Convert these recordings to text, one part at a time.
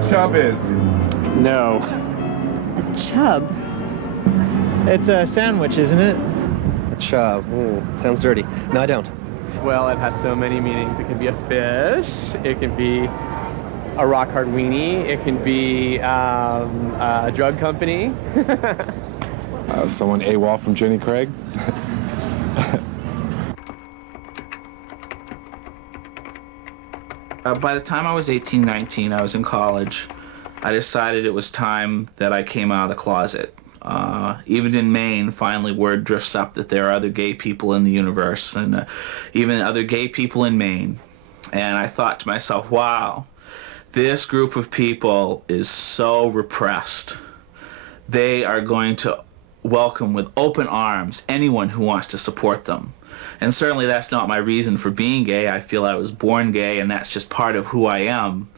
a chub is? No. A chub? It's a sandwich, isn't it? A chub. Sounds dirty. No, I don't. Well, it has so many meanings. It can be a fish. It can be a rock-hard weenie. It can be a drug company. Someone AWOL from Jenny Craig? By the time I was 18, 19, I was in college. I decided it was time that I came out of the closet. Even in Maine, finally word drifts up that there are other gay people in the universe, and even other gay people in Maine. And I thought to myself, wow, this group of people is so repressed. They are going to welcome with open arms anyone who wants to support them. And certainly that's not my reason for being gay. I feel I was born gay, and that's just part of who I am.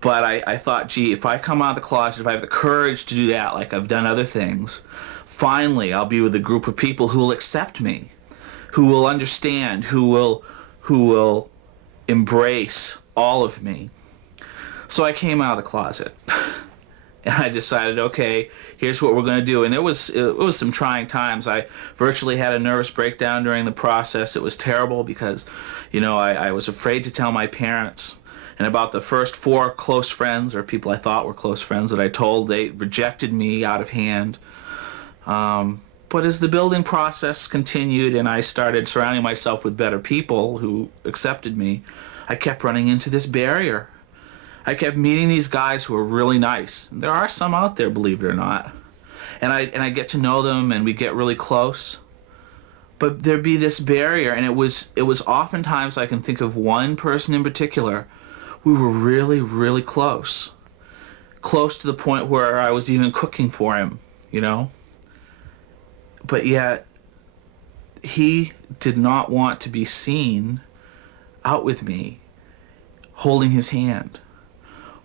But I thought, gee, if I come out of the closet, if I have the courage to do that like I've done other things, finally I'll be with a group of people who will accept me, who will understand, who will embrace all of me. So I came out of the closet. And I decided, okay, here's what we're going to do. And it was some trying times. I virtually had a nervous breakdown during the process. It was terrible because, you know, I was afraid to tell my parents. And about the first 4 close friends, or people I thought were close friends that I told, they rejected me out of hand. But as the building process continued and I started surrounding myself with better people who accepted me, I kept running into this barrier. I kept meeting these guys who were really nice. There are some out there, believe it or not. And I get to know them and we get really close. But there'd be this barrier, and it was oftentimes, I can think of one person in particular, we were really, really close. Close to the point where I was even cooking for him, you know? But yet, he did not want to be seen out with me, holding his hand,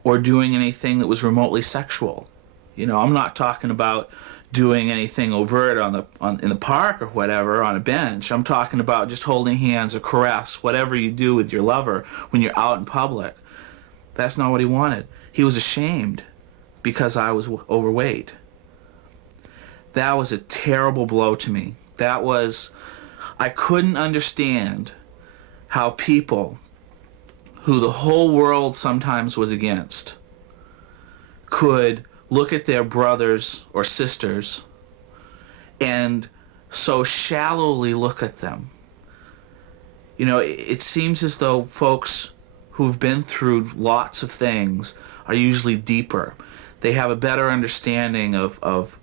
or doing anything that was remotely sexual. You know, I'm not talking about doing anything overt in the park or whatever on a bench. I'm talking about just holding hands or caress, whatever you do with your lover when you're out in public. That's not what he wanted. He was ashamed because I was overweight. That was a terrible blow to me. I couldn't understand how people who the whole world sometimes was against could look at their brothers or sisters and so shallowly look at them. You know, it seems as though folks who've been through lots of things are usually deeper. They have a better understanding of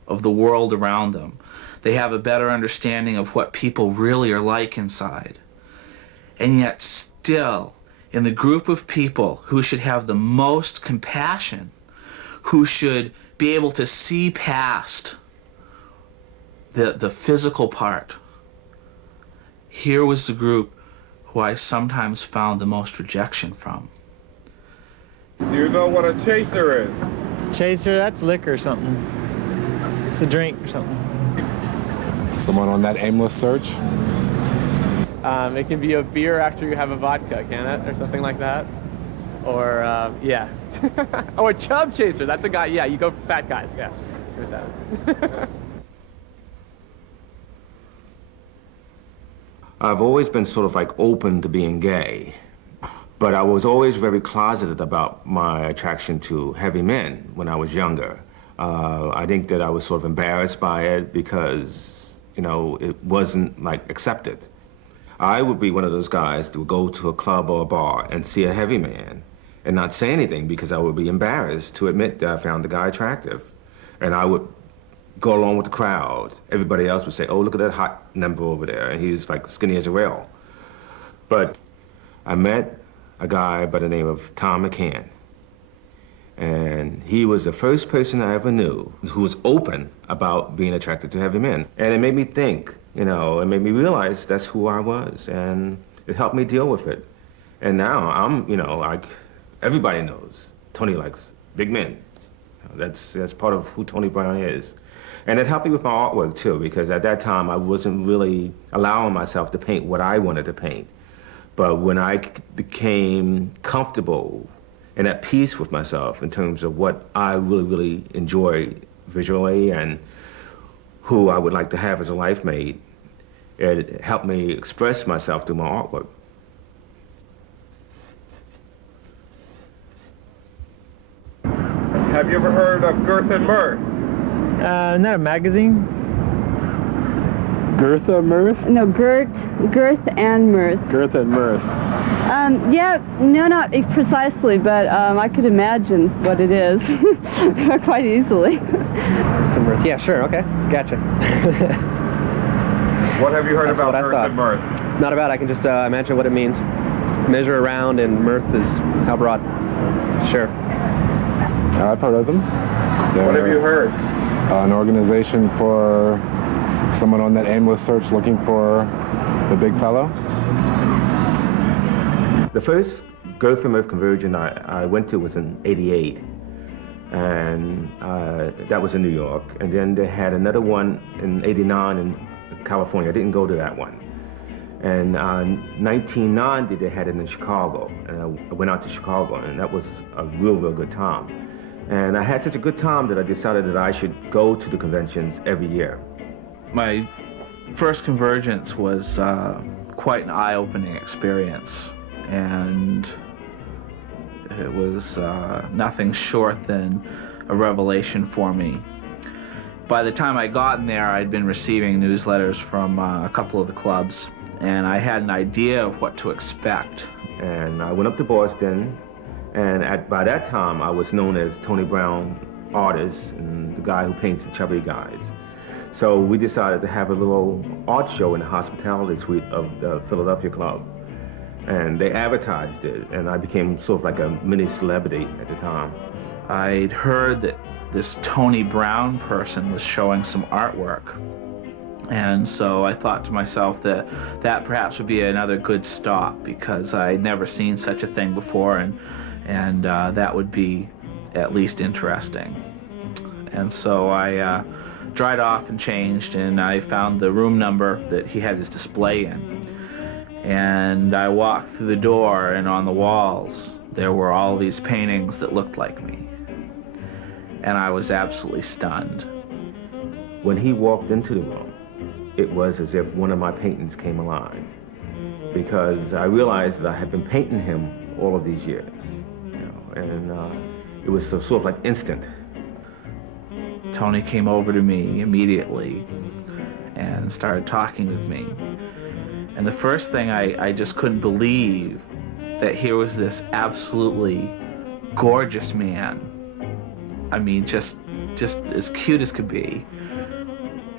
the world around them. They have a better understanding of what people really are like inside. And yet still, in the group of people who should have the most compassion, who should be able to see past the physical part, here was the group who I sometimes found the most rejection from. Do you know what a chaser is? Chaser, that's liquor or something. It's a drink or something. Someone on that aimless search? It can be a beer after you have a vodka, can it? Or something like that. Or, yeah. Oh, a chub chaser. That's a guy. Yeah, you go for fat guys. Yeah, it does. I've always been sort of like open to being gay, but I was always very closeted about my attraction to heavy men when I was younger. I think that I was sort of embarrassed by it because, you know, it wasn't like accepted. I would be one of those guys that would go to a club or a bar and see a heavy man and not say anything because I would be embarrassed to admit that I found the guy attractive. And I would go along with the crowd. Everybody else would say, oh, look at that hot number over there. And he's like skinny as a rail. But I met a guy by the name of Tom McCann. And he was the first person I ever knew who was open about being attracted to heavy men. And it made me think, you know, it made me realize that's who I was. And it helped me deal with it. And now I'm, you know, like, everybody knows Tony likes big men. That's part of who Tony Brown is. And it helped me with my artwork, too, because at that time I wasn't really allowing myself to paint what I wanted to paint. But when I became comfortable and at peace with myself in terms of what I really, really enjoy visually and who I would like to have as a life mate. It helped me express myself through my artwork. Have you ever heard of Girth and Mirth? Not a magazine. Girth and Mirth? No, Girth and Mirth. Girth and Mirth. Yeah, no, not precisely, but I could imagine what it is quite easily. Some Mirth. Yeah, sure, okay. Gotcha. What have you heard That's about what I Girth thought. and Mirth? Not about, I can just imagine what it means. Measure around, and Mirth is how broad. Sure. I've heard of them. What have you heard? An organization for someone on that aimless search looking for the big fellow. The first Girth and Mirth conversion I went to was in '88, and that was in New York. And then they had another one in '89 in California. I didn't go to that one. And 1990 they had it in Chicago, and I went out to Chicago, and that was a real, real good time. And I had such a good time that I decided that I should go to the conventions every year. My first convergence was quite an eye-opening experience, and it was nothing short than a revelation for me. By the time I got in there, I'd been receiving newsletters from a couple of the clubs, and I had an idea of what to expect. And I went up to Boston, and by that time I was known as Tony Brown Artist and the guy who paints the chubby guys. So we decided to have a little art show in the hospitality suite of the Philadelphia Club. And they advertised it, and I became sort of like a mini celebrity at the time. I'd heard that this Tony Brown person was showing some artwork. And so I thought to myself that perhaps would be another good stop, because I'd never seen such a thing before, and that would be at least interesting. And so I dried off and changed, and I found the room number that he had his display in. And I walked through the door, and on the walls there were all these paintings that looked like me. And I was absolutely stunned. When he walked into the room, it was as if one of my paintings came alive, because I realized that I had been painting him all of these years, and it was sort of like instant. Tony came over to me immediately and started talking with me. And the first thing, I just couldn't believe that here was this absolutely gorgeous man. I mean, just as cute as could be,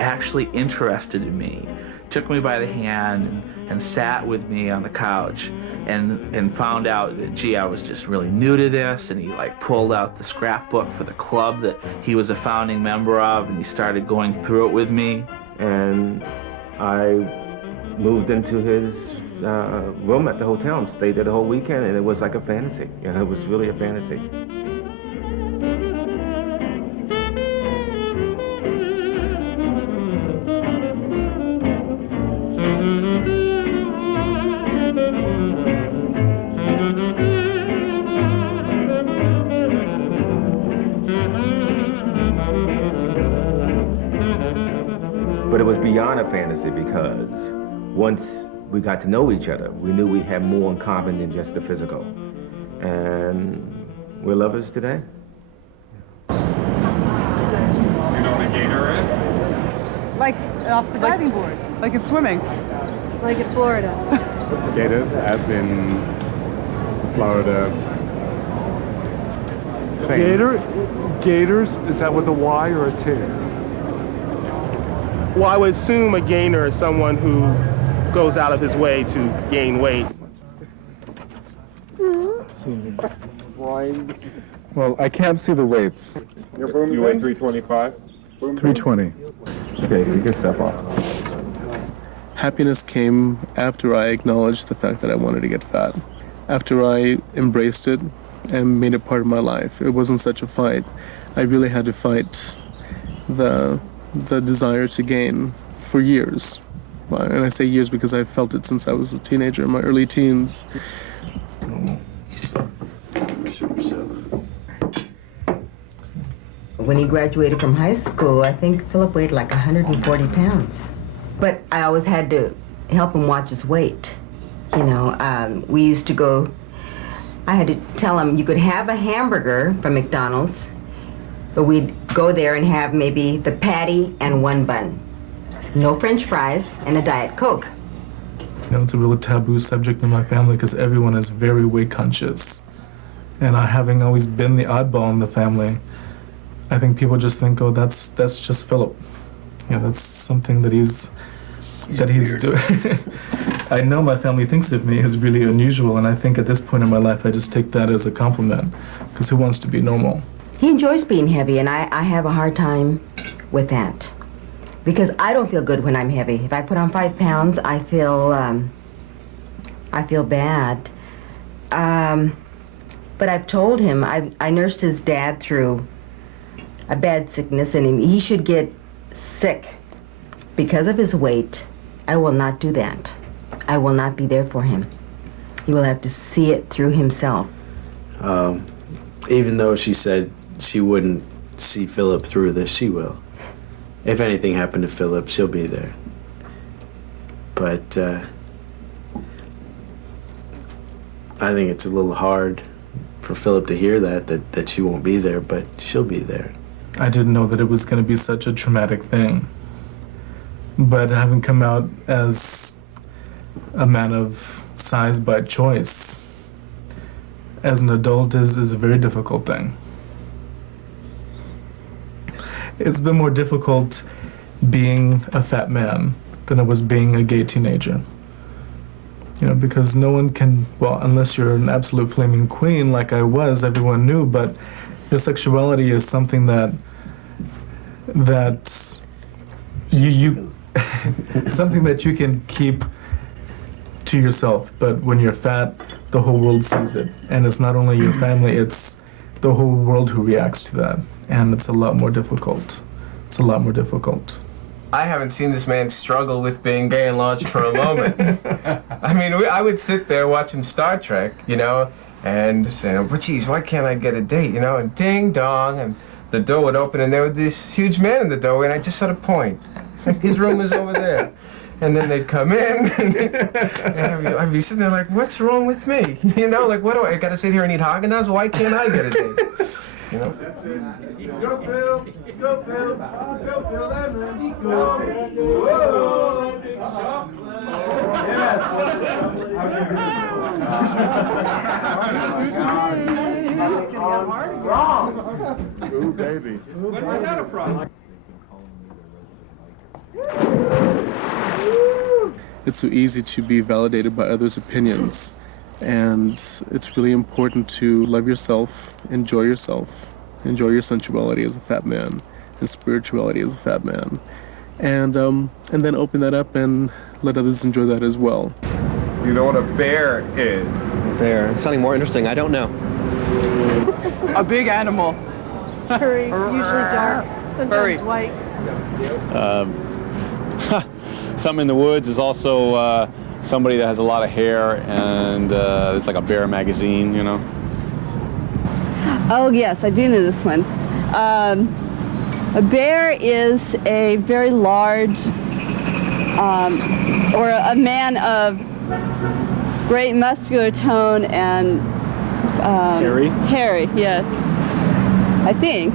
actually interested in me, took me by the hand and sat with me on the couch and found out that, gee, I was just really new to this, and he like pulled out the scrapbook for the club that he was a founding member of, and he started going through it with me. And I moved into his room at the hotel and stayed there the whole weekend, and it was like a fantasy. It was really a fantasy. But it was beyond a fantasy, because once we got to know each other, we knew we had more in common than just the physical. And we're lovers today. You know what a gator is? Like off the diving board. Like in swimming. Like in Florida. Gators, as in Florida. Gators, is that with a Y or a T? Well, I would assume a gainer is someone who goes out of his way to gain weight. Well, I can't see the weights. You weigh 325? 320. Okay, take your stuff off. Happiness came after I acknowledged the fact that I wanted to get fat. After I embraced it and made it part of my life. It wasn't such a fight. I really had to fight the desire to gain for years. And I say years because I felt it since I was a teenager, in my early teens. much of yourself. When he graduated from high school, I think Philip weighed like 140 pounds. But I always had to help him watch his weight. You know, we used to go, I had to tell him you could have a hamburger from McDonald's, but we'd go there and have maybe the patty and one bun. No French fries and a Diet Coke. You know, it's a really taboo subject in my family because everyone is very weight conscious. And having always been the oddball in the family, I think people just think, oh, that's just Philip. Yeah, that's something that he's doing. I know my family thinks of me as really unusual, and I think at this point in my life, I just take that as a compliment, because who wants to be normal? He enjoys being heavy, and I have a hard time with that, because I don't feel good when I'm heavy. If I put on 5 pounds, I feel bad. But I've told him, I nursed his dad through a bad sickness, and he should get sick because of his weight. I will not do that. I will not be there for him. He will have to see it through himself. Even though she said she wouldn't see Philip through this, she will. If anything happened to Philip, she'll be there. But I think it's a little hard for Philip to hear that she won't be there, but she'll be there. I didn't know that it was going to be such a traumatic thing. But having come out as a man of size by choice, as an adult, is a very difficult thing. It's been more difficult being a fat man than it was being a gay teenager. You know, because no one can, well, unless you're an absolute flaming queen like I was, everyone knew, but your sexuality is something that you something that you can keep to yourself. But when you're fat, the whole world sees it. And it's not only your family, it's the whole world who reacts to that. And it's a lot more difficult. It's a lot more difficult. I haven't seen this man struggle with being gay and large for a moment. I mean, I would sit there watching Star Trek, you know, and saying, well, geez, why can't I get a date, you know? And ding dong, and the door would open, and there was this huge man in the doorway, and I just sort of point. His room is over there. And then they'd come in, and I'd be sitting there like, what's wrong with me? You know, like, what do I gotta sit here and eat Haagen-Dazs? Why can't I get a date? You know? Go, Phil! Go, Phil! Go, Phil! And Randy, go! Whoa! Big chocolate! Yes! Ooh, baby. When was that a problem? It's so easy to be validated by others' opinions, and it's really important to love yourself, enjoy your sensuality as a fat man, and spirituality as a fat man, and then open that up and let others enjoy that as well. Do you know what a bear is? Bear. It's sounding more interesting. I don't know. A big animal. Furry, usually dark, sometimes white. Something in the woods is also somebody that has a lot of hair, and it's like a bear magazine, you know. Oh yes, I do know this one. A bear is a very large, or a man of great muscular tone and hairy. Hairy, yes. I think.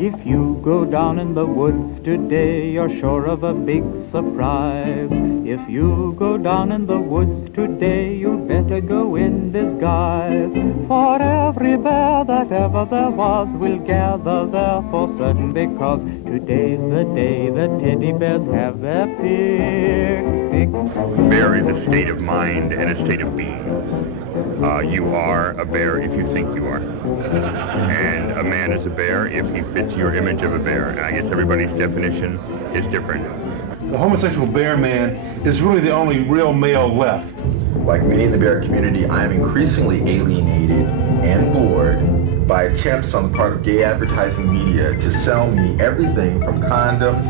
If you go down in the woods today, you're sure of a big surprise. If you go down in the woods today, you better go in disguise. For every bear that ever there was will gather there for certain, because today's the day the teddy bears have their picnic. Bear is a state of mind and a state of being. You are a bear if you think you are. And a man is a bear if he fits your image of a bear. And I guess everybody's definition is different. The homosexual bear man is really the only real male left. Like many in the bear community, I am increasingly alienated and bored by attempts on the part of gay advertising media to sell me everything from condoms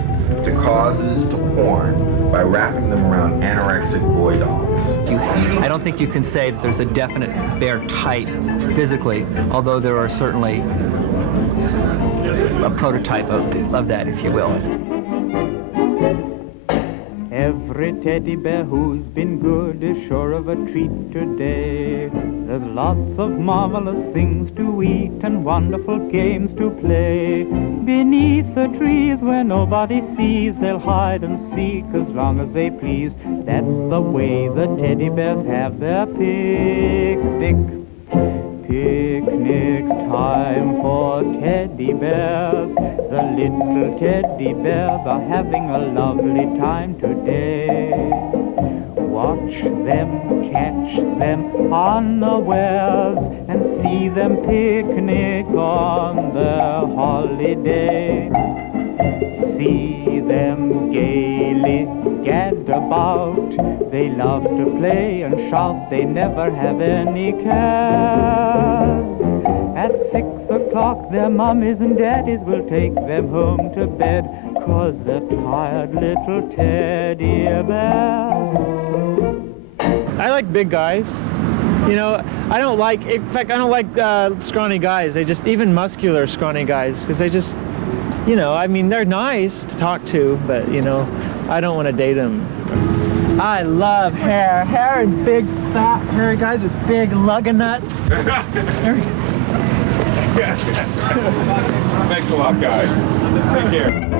to causes to porn by wrapping them around anorexic boy dolls. I don't think you can say that there's a definite bear type physically, although there are certainly a prototype of that, if you will. Every teddy bear who's been good is sure of a treat today. There's lots of marvelous things to eat and wonderful games to play. Beneath the trees where nobody sees, they'll hide and seek as long as they please. That's the way the teddy bears have their picnic. Picnic time for teddy bears. The little teddy bears are having a lovely time today. Watch them, catch them unawares, and see them picnic on their holiday. See them gaily gad about. They love to play and shout, they never have any cares. At 6 o'clock their mummies and daddies will take them home to bed, 'cause they're tired little teddy bears. I like big guys. You know, I don't like, in fact, I don't like scrawny guys. They just, even muscular scrawny guys, because they just, you know, I mean, they're nice to talk to, but, you know, I don't want to date them. I love hair. Hair and big, fat, hairy guys with big lug-a-nuts. Thanks a lot, guys. Take care.